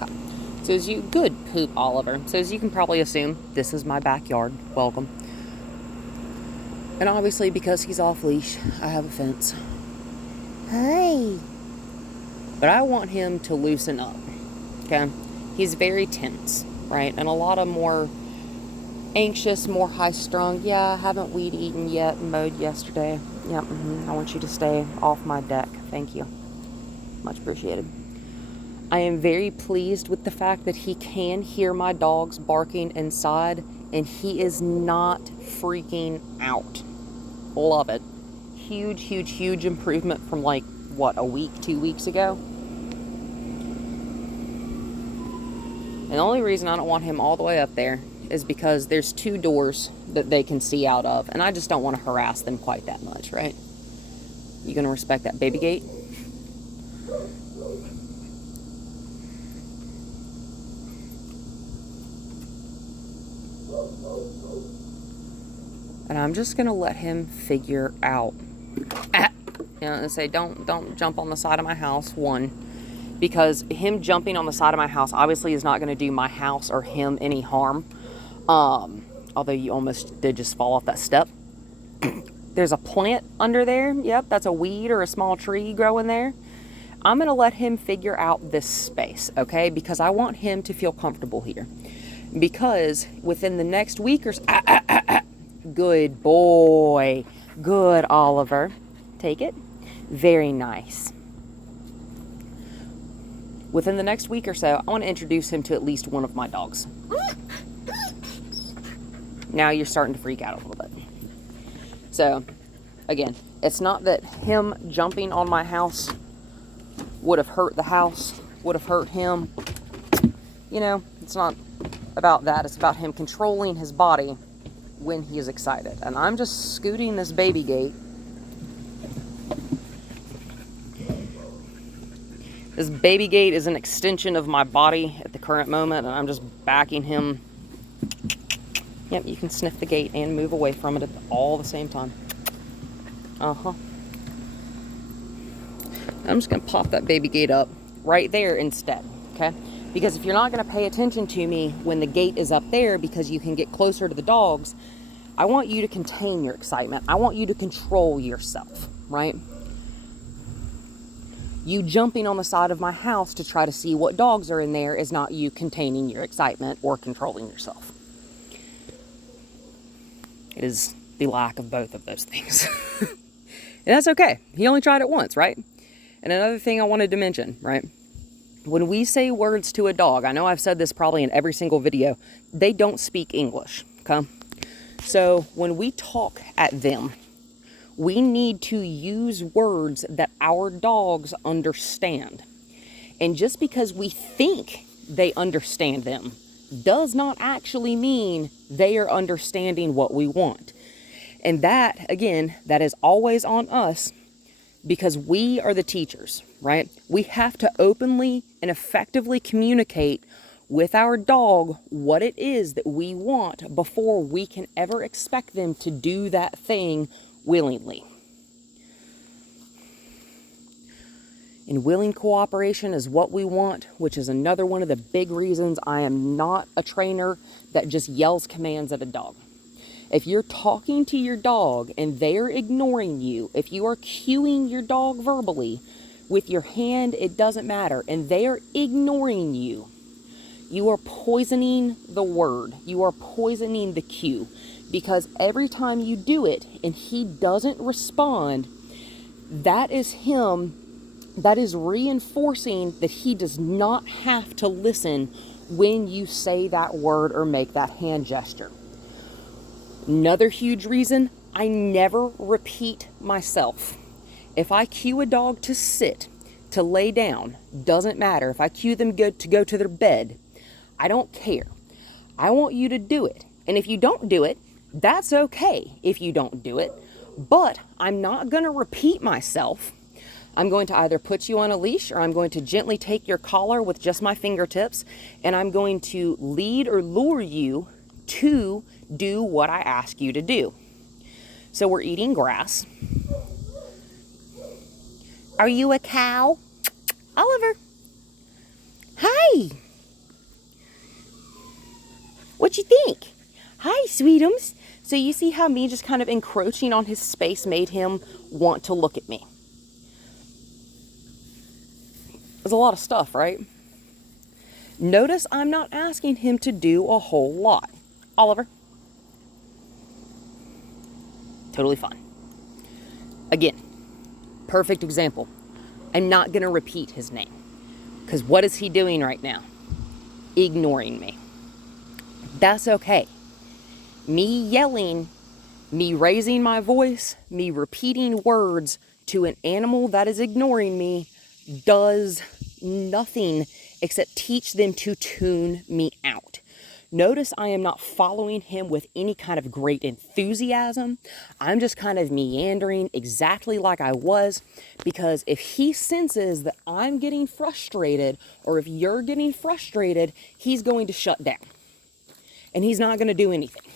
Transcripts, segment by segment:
Okay. So as you, good poop, Oliver. So as you can probably assume, this is my backyard. Welcome. And obviously, because he's off leash, I have a fence. Hey. But I want him to loosen up. Okay. He's very tense, right? And a lot of more anxious, more high-strung. Yeah, I haven't weed eaten yet, mowed yesterday. Yep, I want you to stay off my deck. Thank you. Much appreciated. I am very pleased with the fact that he can hear my dogs barking inside, and he is not freaking out. Love it. Huge, huge, huge improvement from like, what, a week, 2 weeks ago? And the only reason I don't want him all the way up there is because there's 2 doors that they can see out of, and I just don't want to harass them quite that much, right? You gonna respect that baby gate? And I'm just gonna let him figure out. And say, don't jump on the side of my house. One, because him jumping on the side of my house obviously is not going to do my house or him any harm. Although you almost did just fall off that step. There's a plant under there. Yep, that's a weed or a small tree growing there. I'm going to let him figure out this space, okay? Because I want him to feel comfortable here. Because within the next week or so... Good boy. Good, Oliver. Take it. Very nice. Within the next week or so, I want to introduce him to at least one of my dogs. Now you're starting to freak out a little bit. So, again, it's not that him jumping on my house would have hurt the house, would have hurt him. You know, it's not about that. It's about him controlling his body when he is excited. And I'm just scooting this baby gate. This baby gate is an extension of my body at the current moment, and I'm just backing him. Yep, you can sniff the gate and move away from it at all the same time. Uh-huh. I'm just going to pop that baby gate up right there instead, okay? Because if you're not going to pay attention to me when the gate is up there because you can get closer to the dogs, I want you to contain your excitement. I want you to control yourself, right? You jumping on the side of my house to try to see what dogs are in there is not you containing your excitement or controlling yourself. It is the lack of both of those things. And that's okay. He only tried it once, right? And another thing I wanted to mention, right? When we say words to a dog, I know I've said this probably in every single video, they don't speak English, okay? So when we talk at them, we need to use words that our dogs understand. And just because we think they understand them does not actually mean they are understanding what we want. And that, again, that is always on us because we are the teachers, right? We have to openly and effectively communicate with our dog what it is that we want before we can ever expect them to do that thing willingly. And willing cooperation is what we want, which is another one of the big reasons I am not a trainer that just yells commands at a dog. If you're talking to your dog and they're ignoring you, if you are cueing your dog verbally with your hand, it doesn't matter, and they are ignoring you, you are poisoning the word. You are poisoning the cue. Because every time you do it and he doesn't respond, that is him, that is reinforcing that he does not have to listen when you say that word or make that hand gesture. Another huge reason, I never repeat myself. If I cue a dog to sit, to lay down, doesn't matter. If I cue them to go to their bed, I don't care. I want you to do it. And if you don't do it, that's okay if you don't do it. But I'm not going to repeat myself. I'm going to either put you on a leash or I'm going to gently take your collar with just my fingertips and I'm going to lead or lure you to do what I ask you to do. So we're eating grass. Are you a cow? Oliver. Hi. What you think? Hi, sweetums. So you see how me just kind of encroaching on his space made him want to look at me. There's a lot of stuff, right? Notice I'm not asking him to do a whole lot. Oliver. Totally fine. Again, perfect example. I'm not going to repeat his name. Because what is he doing right now? Ignoring me. That's okay. Me yelling, me raising my voice, me repeating words to an animal that is ignoring me does nothing except teach them to tune me out. Notice I am not following him with any kind of great enthusiasm. I'm just kind of meandering exactly like I was, because if he senses that I'm getting frustrated, or if you're getting frustrated, he's going to shut down. And he's not going to do anything.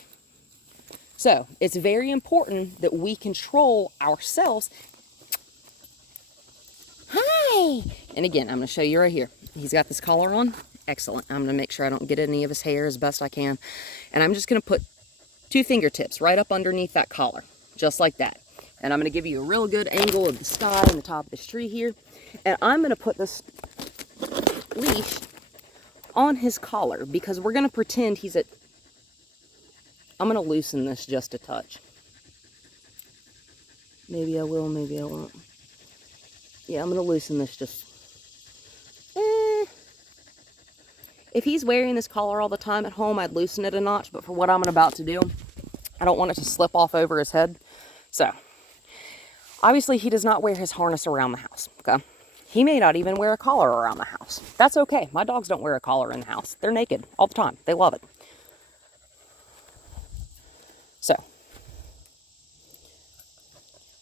So it's very important that we control ourselves. Hi! And again, I'm going to show you right here. He's got this collar on. Excellent. I'm going to make sure I don't get any of his hair as best I can. And I'm just going to put 2 fingertips right up underneath that collar, just like that. And I'm going to give you a real good angle of the sky and the top of this tree here. And I'm going to put this leash on his collar because we're going to pretend he's at... I'm going to loosen this just a touch. Maybe I will, maybe I won't. Yeah, I'm going to loosen this just... If he's wearing this collar all the time at home, I'd loosen it a notch. But for what I'm about to do, I don't want it to slip off over his head. So, obviously he does not wear his harness around the house, okay? He may not even wear a collar around the house. That's okay. My dogs don't wear a collar in the house. They're naked all the time. They love it. So,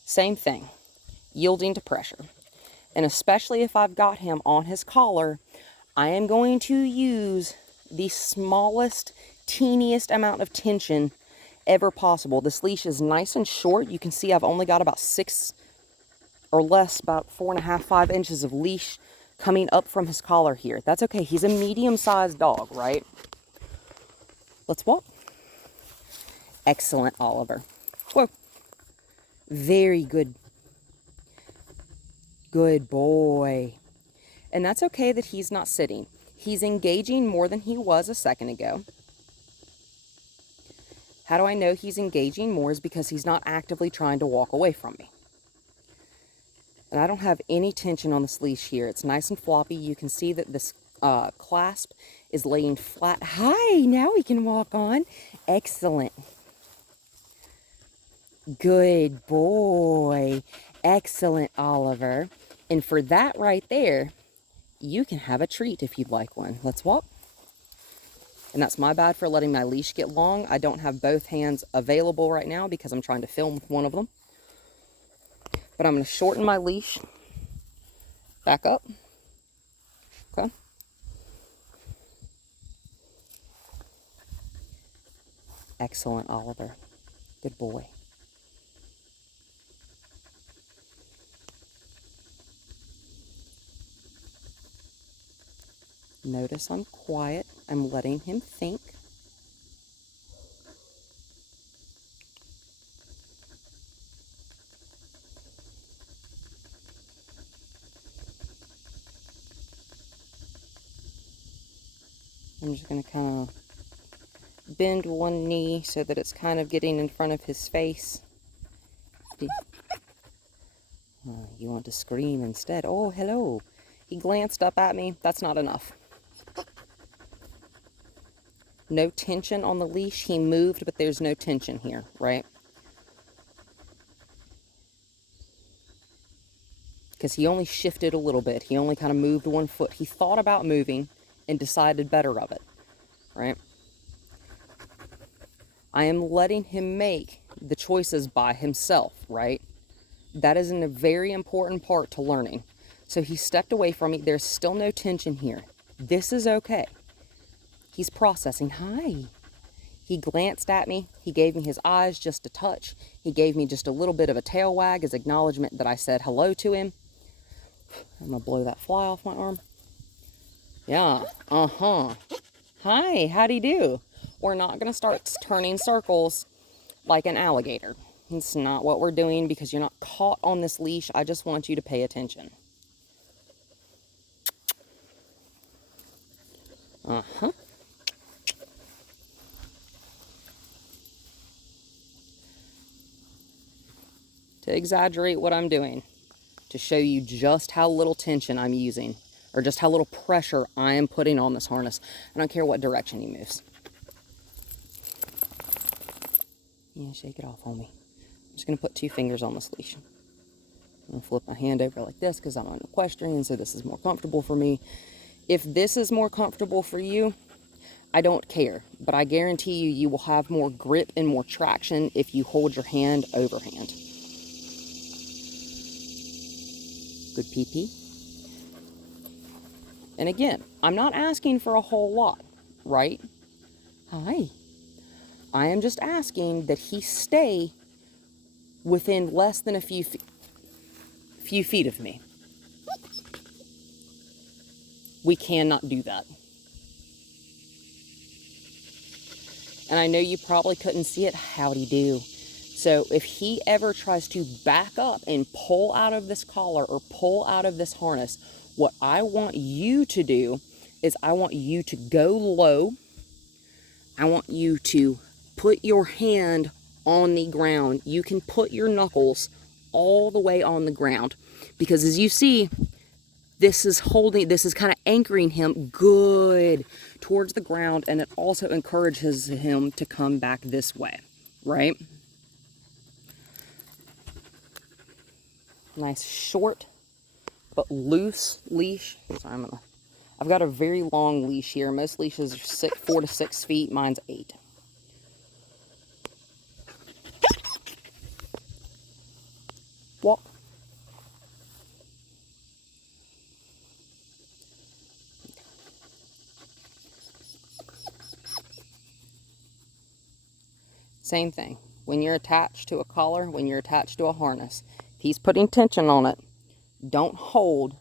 same thing. Yielding to pressure. And especially if I've got him on his collar, I am going to use the smallest, teeniest amount of tension ever possible. This leash is nice and short. You can see I've only got about 6 or less, about 4.5, 5 inches of leash coming up from his collar here. That's okay. He's a medium-sized dog, right? Let's walk. Excellent, Oliver. Whoa. Very good. Good boy. And that's okay that he's not sitting. He's engaging more than he was a second ago. How do I know he's engaging more? Is because he's not actively trying to walk away from me. And I don't have any tension on this leash here. It's nice and floppy. You can see that this clasp is laying flat. Hi, now we can walk on. Excellent. Good boy. Excellent, Oliver. And for that right there, you can have a treat if you'd like one. Let's walk. And that's my bad for letting my leash get long. I don't have both hands available right now because I'm trying to film with one of them. But I'm going to shorten my leash back up. Okay. Excellent, Oliver. Good boy. Notice I'm quiet. I'm letting him think. I'm just going to kind of bend one knee so that it's kind of getting in front of his face. You want to scream instead. Oh, hello. He glanced up at me. That's not enough. No tension on the leash. He moved, but there's no tension here, right? Because he only shifted a little bit. He only kind of moved one foot. He thought about moving and decided better of it, right? I am letting him make the choices by himself, right? That is a very important part to learning. So he stepped away from me. There's still no tension here. This is okay. He's processing. Hi. He glanced at me. He gave me his eyes just a touch. He gave me just a little bit of a tail wag as acknowledgement that I said hello to him. I'm going to blow that fly off my arm. Yeah. Uh-huh. Hi. How'd he do? we're not going to start turning circles like an alligator. It's not what we're doing because you're not caught on this leash. I just want you to pay attention. Uh-huh. To exaggerate what I'm doing, to show you just how little tension I'm using, or just how little pressure I am putting on this harness. I don't care what direction he moves. Yeah, shake it off on me. I'm just going to put 2 fingers on this leash. I'm going to flip my hand over like this because I'm an equestrian, so this is more comfortable for me. If this is more comfortable for you, I don't care, but I guarantee you, you will have more grip and more traction if you hold your hand overhand. Good PP. And again, I'm not asking for a whole lot, right? Hi. I am just asking that he stay within less than a few feet of me. We cannot do that. And I know you probably couldn't see it. Howdy do. So if he ever tries to back up and pull out of this collar or pull out of this harness, what I want you to do is I want you to go low. I want you to put your hand on the ground. You can put your knuckles all the way on the ground, because as you see, this is kind of anchoring him good towards the ground, and it also encourages him to come back this way, right? Nice short but loose leash. So I've got a very long leash here. Most leashes are 4 to 6 feet. Mine's 8. Walk. Same thing. When you're attached to a collar, when you're attached to a harness, if he's putting tension on it, don't hold.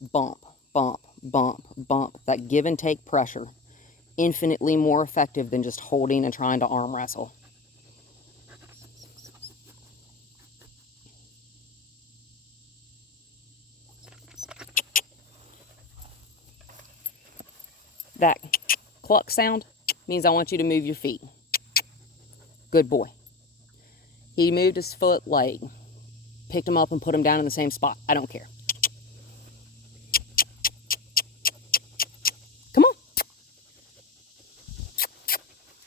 Bump, bump, bump, bump. That give and take pressure. Infinitely more effective than just holding and trying to arm wrestle. That cluck sound means I want you to move your feet. Good boy. He moved his foot leg, picked him up and put him down in the same spot. I don't care. Come on.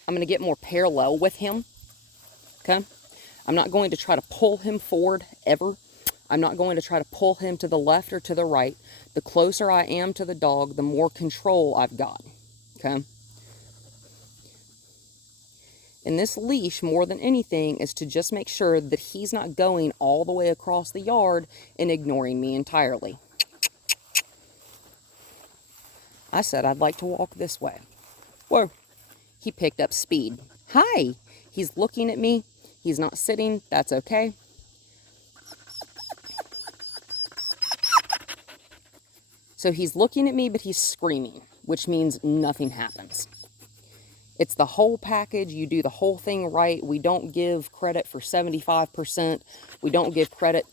I'm going to get more parallel with him. Okay? I'm not going to try to pull him forward ever. I'm not going to try to pull him to the left or to the right. The closer I am to the dog, the more control I've got. Okay? And this leash, more than anything, is to just make sure that he's not going all the way across the yard and ignoring me entirely. I said I'd like to walk this way. Whoa. He picked up speed. Hi. He's looking at me. He's not sitting. That's okay. So he's looking at me, but he's screaming, which means nothing happens. It's the whole package. You do the whole thing right. We don't give credit for 75%. We don't give credit.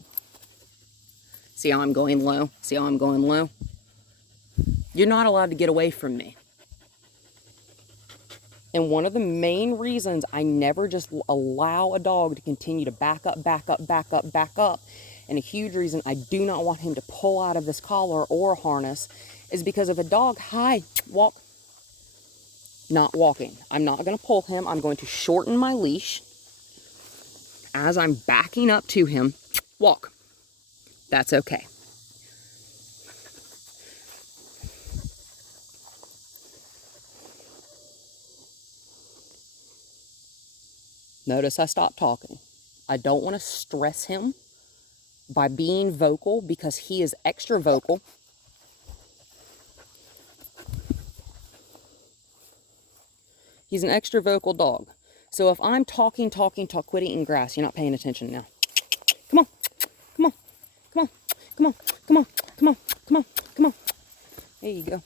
See how I'm going low? See how I'm going low? You're not allowed to get away from me. And one of the main reasons I never just allow a dog to continue to back up, back up, back up, back up, and a huge reason I do not want him to pull out of this collar or harness, is because if a dog, hi, walk, not walking. I'm not going to pull him. I'm going to shorten my leash as I'm backing up to him. Walk. That's okay. Notice I stopped talking. I don't want to stress him by being vocal because he is extra vocal. He's an extra vocal dog. So if I'm talking, quit eating grass. You're not paying attention now. Come on, come on, come on, come on, come on, come on, come on, come on. There you go.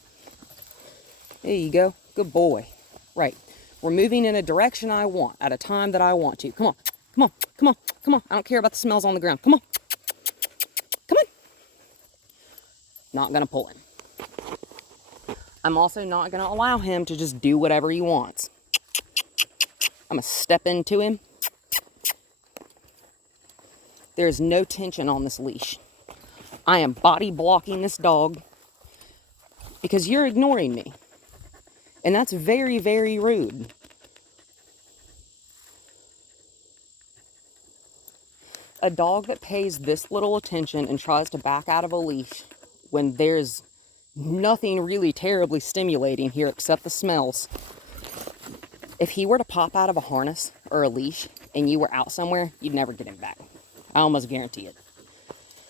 There you go. Good boy. Right. We're moving in a direction I want at a time that I want to. Come on, come on, come on, come on. I don't care about the smells on the ground. Come on, come on. Not gonna pull him. I'm also not gonna allow him to just do whatever he wants. I'm gonna step into him. There's no tension on this leash. I am body blocking this dog because you're ignoring me. And that's very, very rude. A dog that pays this little attention and tries to back out of a leash when there's nothing really terribly stimulating here except the smells. If he were to pop out of a harness or a leash and you were out somewhere, you'd never get him back. I almost guarantee it.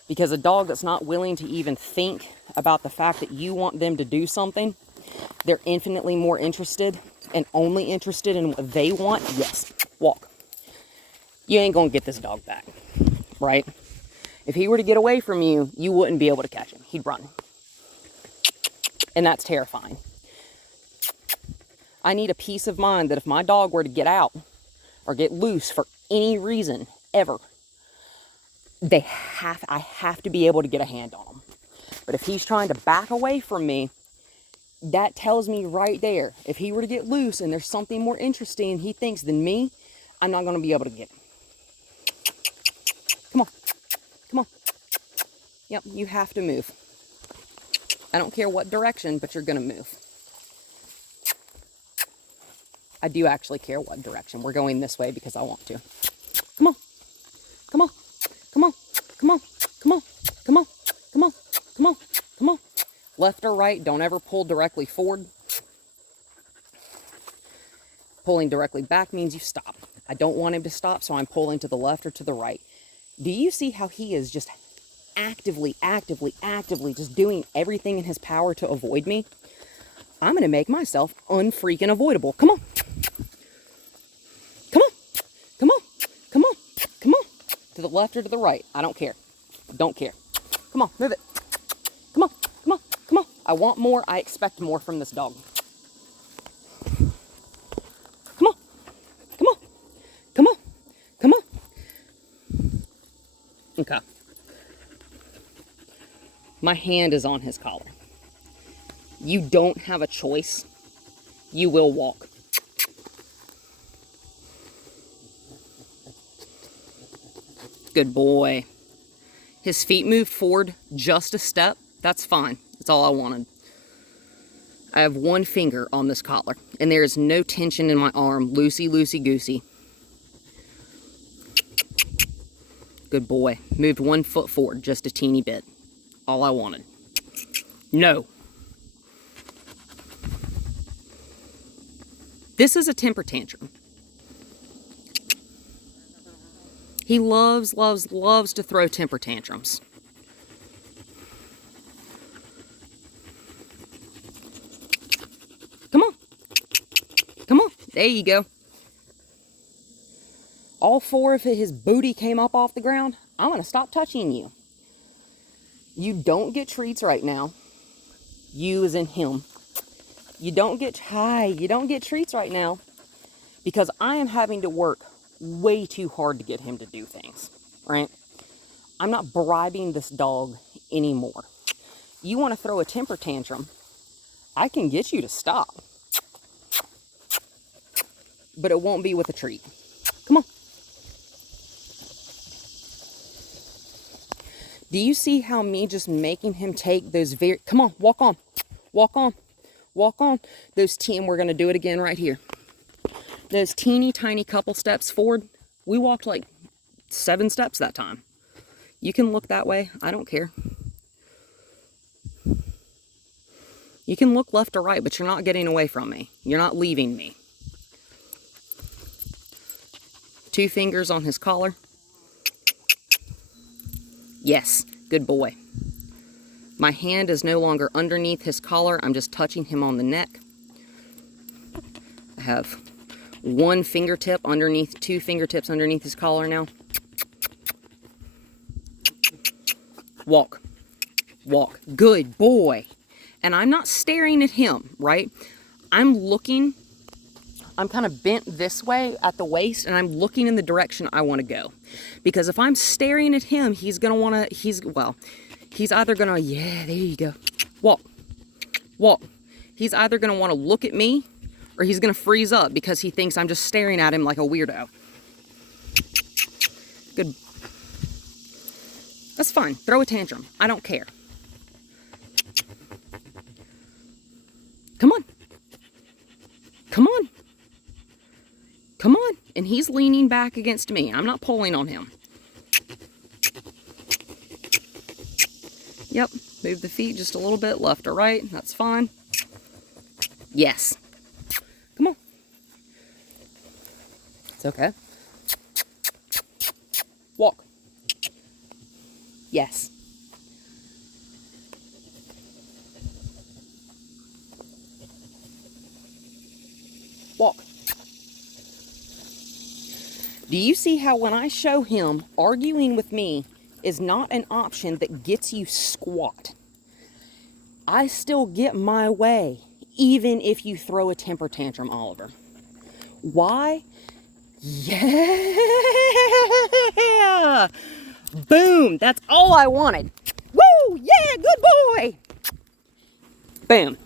Because a dog that's not willing to even think about the fact that you want them to do something, they're infinitely more interested and only interested in what they want. Yes, walk. You ain't gonna get this dog back, right? If he were to get away from you, you wouldn't be able to catch him. He'd run. And that's terrifying. I need a peace of mind that if my dog were to get out or get loose for any reason ever, I have to be able to get a hand on him. But if he's trying to back away from me, that tells me right there, if he were to get loose and there's something more interesting he thinks than me, I'm not going to be able to get him. Come on. Come on. Yep, you have to move. I don't care what direction, but you're going to move. I do actually care what direction. We're going this way because I want to. Come on. Come on. Come on. Come on. Come on. Come on. Come on. Come on. Come on. Left or right, don't ever pull directly forward. Pulling directly back means you stop. I don't want him to stop, so I'm pulling to the left or to the right. Do you see how he is just actively just doing everything in his power to avoid me? I'm going to make myself unfreaking avoidable. Come on. Come on. Come on. Come on. Come on. To the left or to the right. I don't care. Don't care. Come on, move it. Come on. Come on. Come on. I want more. I expect more from this dog. Come on. Come on. Come on. Come on. Okay. My hand is on his collar. You don't have a choice. You will walk. Good boy. His feet moved forward just a step. That's fine. That's all I wanted. I have one finger on this collar, and there is no tension in my arm. Loosey, loosey, goosey. Good boy. Moved 1 foot forward, just a teeny bit. All I wanted. No. This is a temper tantrum. He loves to throw temper tantrums. Come on. Come on. There you go. All 4 of his booty came up off the ground. I'm going to stop touching you. You don't get treats right now. You as in him. You don't get treats right now because I am having to work way too hard to get him to do things, right? I'm not bribing this dog anymore. You want to throw a temper tantrum, I can get you to stop. But it won't be with a treat. Come on. Do you see how me just making him take those come on, walk on, walk on, walk on. And we're going to do it again right here. Those teeny tiny couple steps forward. We walked like 7 steps that time. You can look that way. I don't care. You can look left or right, but you're not getting away from me. You're not leaving me. 2 fingers on his collar. Yes, good boy. My hand is no longer underneath his collar. I'm just touching him on the neck. I have 1 fingertip underneath, 2 fingertips underneath his collar now. Walk. Walk. Good boy. And I'm not staring at him, right? I'm looking I'm kind of bent this way at the waist, and I'm looking in the direction I want to go. Because if I'm staring at him, he's going to want to, he's either going to, yeah, there you go. Walk. Walk. He's either going to want to look at me, or he's going to freeze up because he thinks I'm just staring at him like a weirdo. Good. That's fine. Throw a tantrum. I don't care. Come on. Come on. Come on. And he's leaning back against me. I'm not pulling on him. Yep. Move the feet just a little bit left or right. That's fine. Yes. Come on. It's okay. Walk. Yes. Walk. Do you see how when I show him arguing with me is not an option that gets you squat? I still get my way, even if you throw a temper tantrum, Oliver. Why? Yeah! Boom! That's all I wanted. Woo! Yeah, good boy! Boom.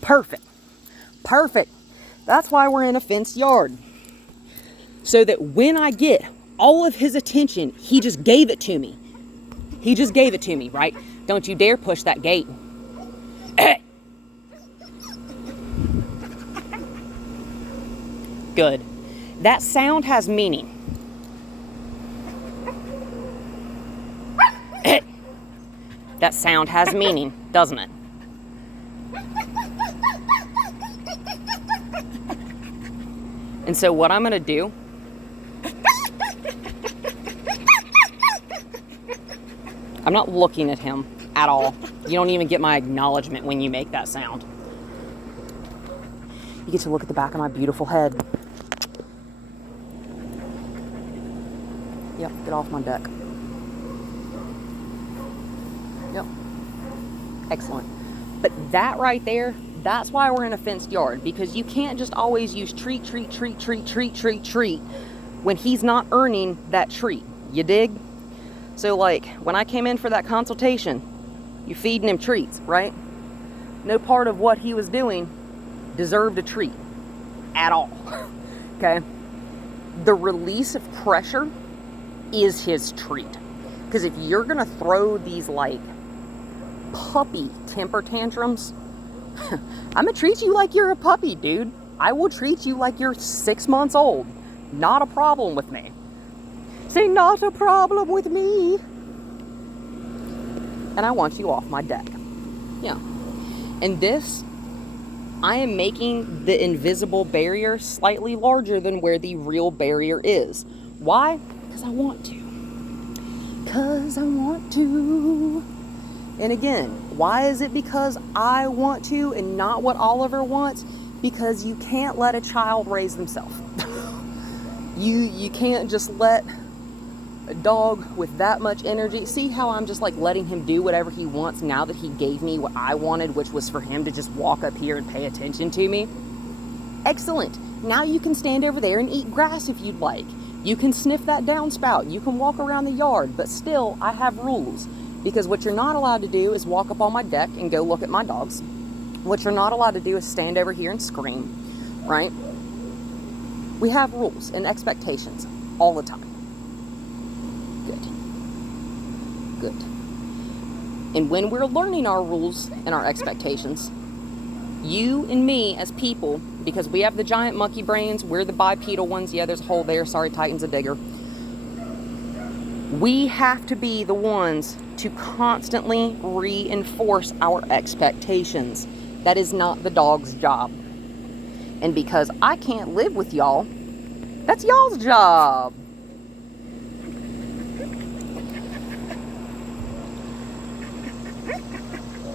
Perfect. Perfect. That's why we're in a fenced yard. So that when I get all of his attention, he just gave it to me. He just gave it to me, right? Don't you dare push that gate. Good. That sound has meaning. That sound has meaning, doesn't it? And so what I'm going to do, I'm not looking at him at all. You don't even get my acknowledgement when you make that sound. You get to look at the back of my beautiful head. Yep, get off my deck. Yep. Excellent. But that right there, that's why we're in a fenced yard, because you can't just always use treat, treat, treat, treat, treat, treat, treat when he's not earning that treat. You dig? So like when I came in for that consultation, you're feeding him treats, right? No part of what he was doing deserved a treat at all. Okay? The release of pressure is his treat. Because if you're gonna throw these like puppy temper tantrums, I'm gonna treat you like you're a puppy, dude. I will treat you like you're 6 months old. Not a problem with me. Say not a problem with me. And I want you off my deck. Yeah. And this, I am making the invisible barrier slightly larger than where the real barrier is. Why? Because I want to. Because I want to. And again, why is it because I want to and not what Oliver wants? Because you can't let a child raise themselves. You can't just let a dog with that much energy. See how I'm just like letting him do whatever he wants now that he gave me what I wanted, which was for him to just walk up here and pay attention to me? Excellent. Now you can stand over there and eat grass if you'd like. You can sniff that downspout. You can walk around the yard, but still I have rules. Because what you're not allowed to do is walk up on my deck and go look at my dogs. What you're not allowed to do is stand over here and scream, right? We have rules and expectations all the time. Good. Good. And when we're learning our rules and our expectations, you and me as people, because we have the giant monkey brains, we're the bipedal ones. Yeah, there's a hole there. Sorry, Titan's a digger. We have to be the ones to constantly reinforce our expectations. That is not the dog's job. And because I can't live with y'all, that's y'all's job.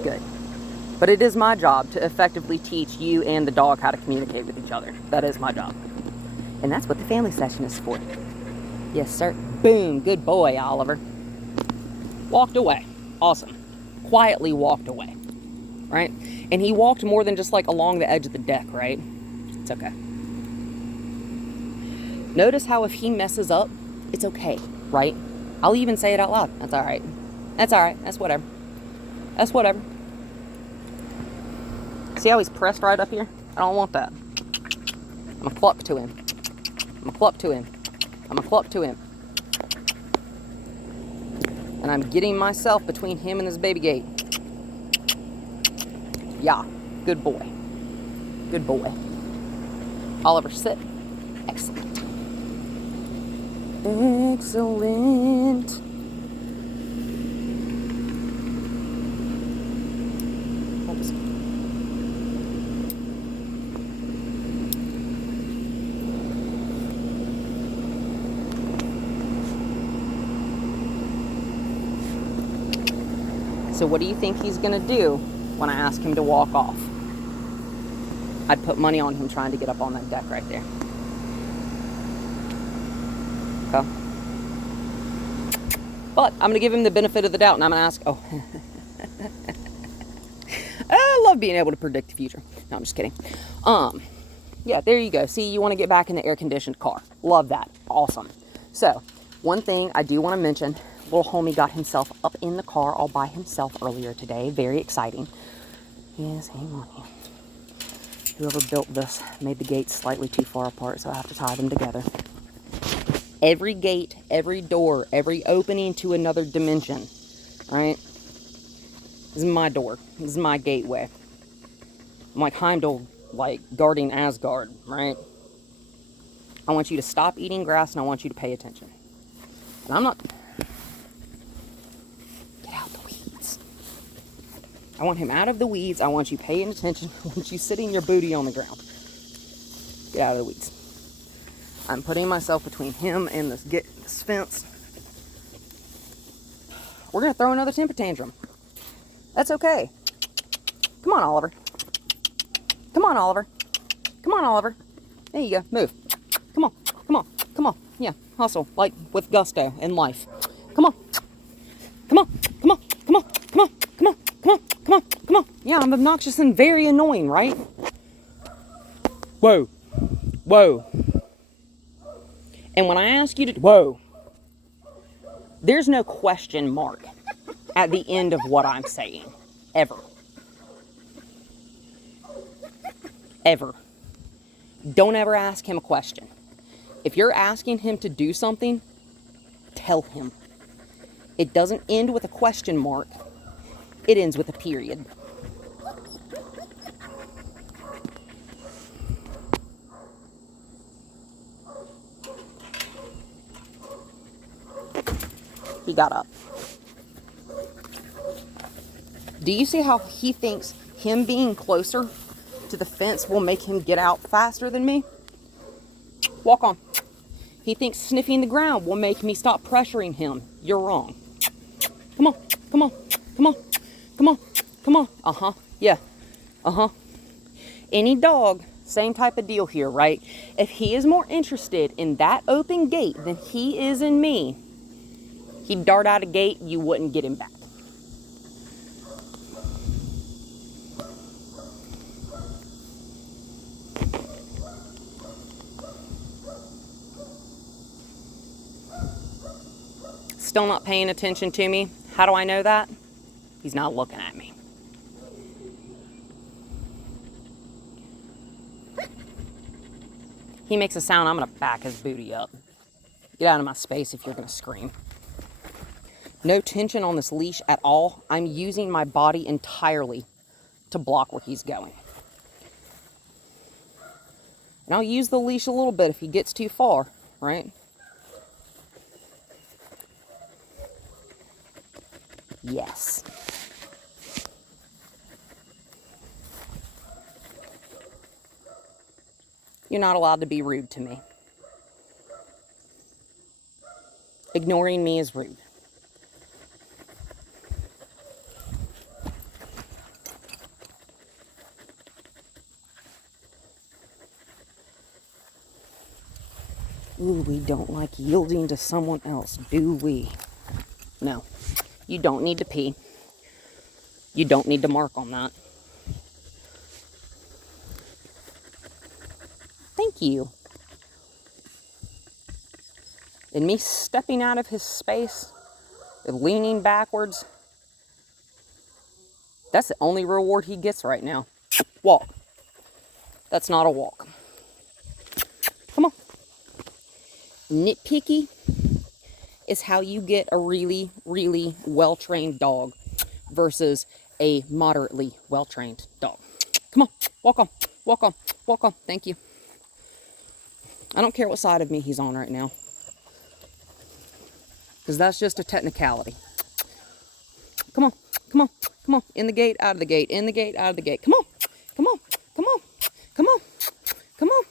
Good. But it is my job to effectively teach you and the dog how to communicate with each other. That is my job. And that's what the family session is for. Yes, sir. Boom. Good boy, Oliver. Walked away. Awesome. Quietly walked away. Right? And he walked more than just like along the edge of the deck, right? It's It's okay. Notice how if he messes up, it's okay, right? I'll even say it out loud. That's all right. That's all right. That's whatever. That's whatever. See how he's pressed right up here? I don't want that. I'm gonna cluck to him. I'm gonna cluck to him. I'm gonna cluck to him. And I'm getting myself between him and his baby gate. Yeah, good boy. Good boy. Oliver, sit. Excellent. Excellent. Oops. So what do you think he's going to do when I ask him to walk off? I'd put money on him trying to get up on that deck right there. Okay. But I'm going to give him the benefit of the doubt, and I'm going to ask, oh. I love being able to predict the future. No, I'm just kidding. Yeah, there you go. See, you want to get back in the air-conditioned car. Love that. Awesome. So, one thing I do want to mention, little homie got himself up in the car all by himself earlier today. Very exciting. Yes, hang on here. Whoever built this made the gates slightly too far apart, so I have to tie them together. Every gate, every door, every opening to another dimension, right? This is my door. This is my gateway. I'm like Heimdall, like guarding Asgard, right? I want you to stop eating grass, and I want you to pay attention. And I'm not... Get out the weeds. I want him out of the weeds. I want you paying attention. I want you sitting your booty on the ground. Get out of the weeds. I'm putting myself between him and this fence. We're going to throw another temper tantrum. That's okay. Come on, Oliver. Come on, Oliver. Come on, Oliver. There you go. Move. Come on. Come on. Come on. Yeah. Hustle. Like with gusto in life. Come on. Come on. Come on. Come on. Come on. Come on. Come on. Come on. Come on. Yeah, I'm obnoxious and very annoying, right? Whoa. Whoa. And when I ask you to... Whoa. There's no question mark at the end of what I'm saying. Ever. Ever. Don't ever ask him a question. If you're asking him to do something, tell him. It doesn't end with a question mark. It ends with a period. He got up. Do you see how he thinks him being closer to the fence will make him get out faster than me? Walk on. He thinks sniffing the ground will make me stop pressuring him. You're wrong. Come on. Come on. Come on. Come on. Come on. Uh-huh. Yeah. Uh-huh. Any dog, same type of deal here, right? If he is more interested in that open gate than he is in me, he'd dart out a gate, you wouldn't get him back. Still not paying attention to me. How do I know that? He's not looking at me. He makes a sound, I'm going to back his booty up. Get out of my space if you're going to scream. No tension on this leash at all. I'm using my body entirely to block where he's going. And I'll use the leash a little bit if he gets too far, right? Yes. You're not allowed to be rude to me. Ignoring me is rude. Ooh, we don't like yielding to someone else, do we? No. You don't need to pee. You don't need to mark on that. Thank you. And me stepping out of his space, leaning backwards, that's the only reward he gets right now. Walk. That's not a walk. Come on. Nitpicky is how you get a really, really well-trained dog versus a moderately well-trained dog. Come on, walk on, walk on, walk on. Thank you. I don't care what side of me he's on right now, because that's just a technicality. Come on, come on, come on. In the gate, out of the gate, in the gate, out of the gate. Come on, come on, come on, come on, come on.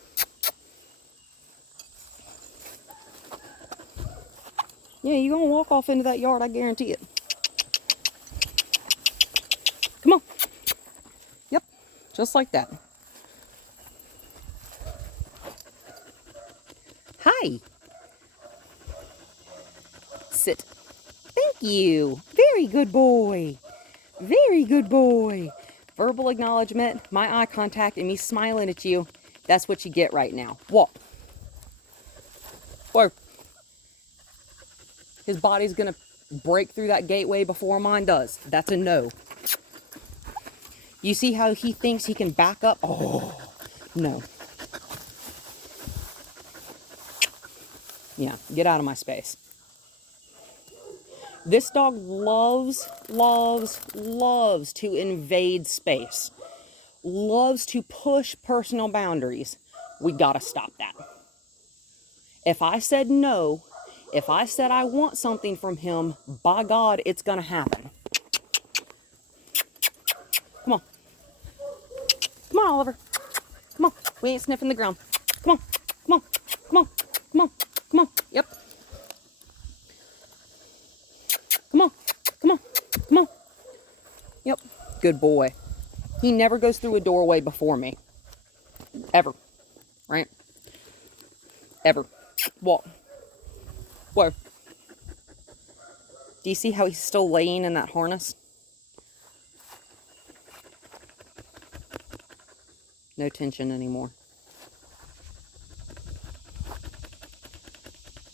Yeah, you're going to walk off into that yard, I guarantee it. Come on. Yep, just like that. Hi. Sit. Thank you. Very good boy. Very good boy. Verbal acknowledgement, my eye contact, and me smiling at you. That's what you get right now. Walk. Whoa. His body's going to break through that gateway before mine does. That's a no. You see how he thinks he can back up? Oh, no. Yeah, get out of my space. This dog loves, loves, loves to invade space. Loves to push personal boundaries. We gotta stop that. If I said no, if I said I want something from him, by God, it's gonna happen. Come on. Come on, Oliver. Come on. We ain't sniffing the ground. Come on. Come on. Come on. Come on. Come on. Yep. Come on. Come on. Come on. Yep. Good boy. He never goes through a doorway before me. Ever. Right? Ever. Walk. Whoa. Do you see how he's still laying in that harness? No tension anymore.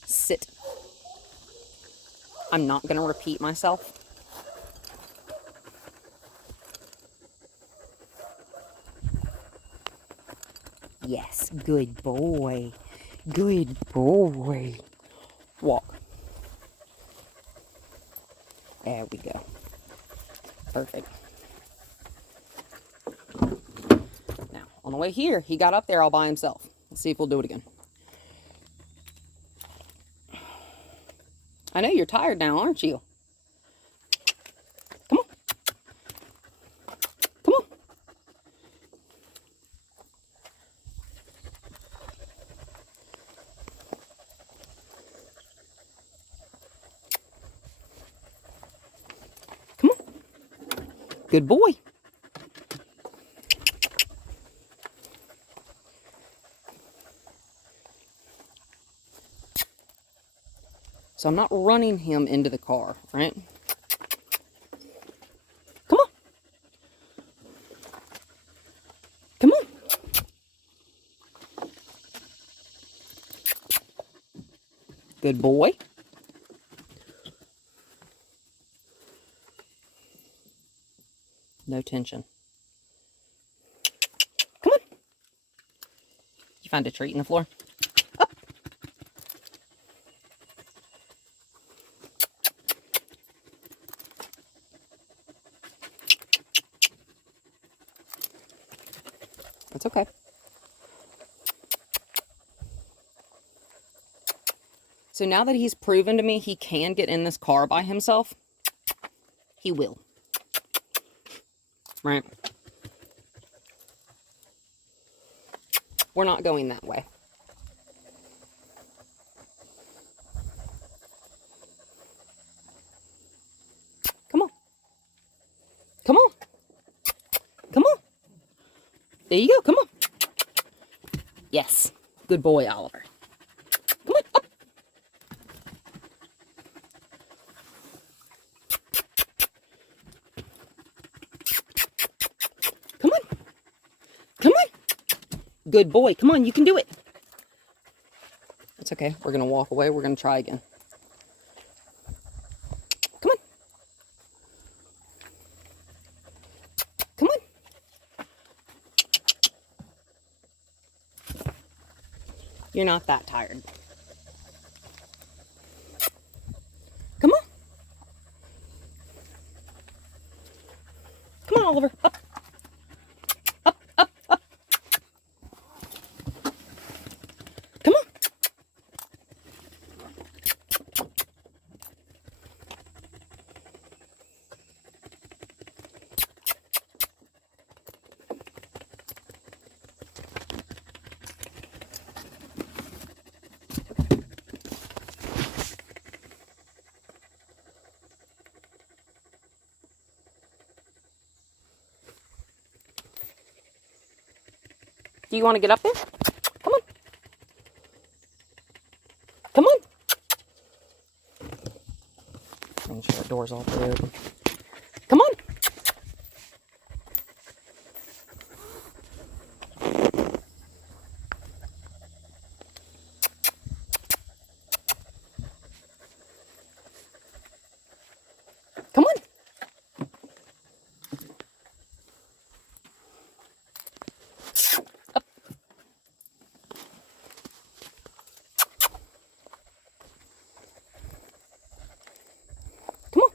Sit. I'm not going to repeat myself. Yes, good boy. Good boy. Walk. There we go. Perfect. Now, on the way here, he got up there all by himself. Let's see if we'll do it again. I know you're tired now, aren't you? Come on. Come on. Come on. Good boy. So I'm not running him into the car, right? Come on. Come on. Good boy. No tension. Come on. You find a treat in the floor? Up. That's okay. So now that he's proven to me he can get in this car by himself, he will. Right? We're not going that way. Come on. Come on. Come on. There you go. Come on. Yes. Good boy, Oliver. Come on. Up. Come on. Come on. Good boy. Come on. You can do it. It's okay. We're going to walk away. We're going to try again. Come on. Come on. You're not that tired. Come on. Come on, Oliver. Up. Up, up, up. Come on. Do you want to get up there? Come on. Come on. Make sure the door's all the way open. Come on. Come on. Up. Come on.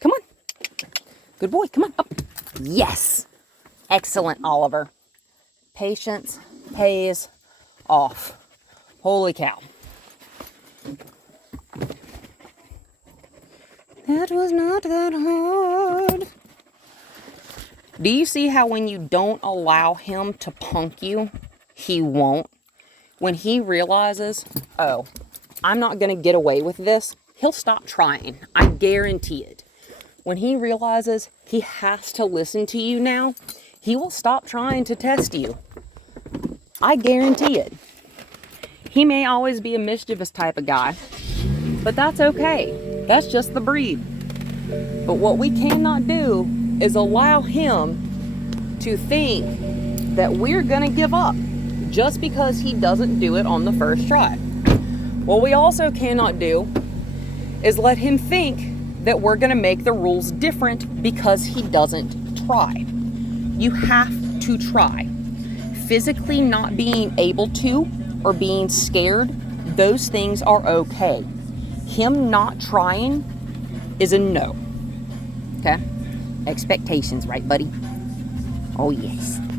Come on. Good boy. Come on. Up. Yes. Excellent, Oliver. Patience pays off. Holy cow. That was not that hard. Do you see how when you don't allow him to punk you, he won't? When he realizes, oh, I'm not going to get away with this, he'll stop trying. I guarantee it. When he realizes he has to listen to you now, he will stop trying to test you. I guarantee it. He may always be a mischievous type of guy, but that's okay. That's just the breed. But what we cannot do is allow him to think that we're going to give up just because he doesn't do it on the first try. What we also cannot do is let him think that we're going to make the rules different because he doesn't try. You have to try. Physically not being able to or being scared, those things are okay. Him not trying is a no. Okay? Expectations, right, buddy? Oh, yes.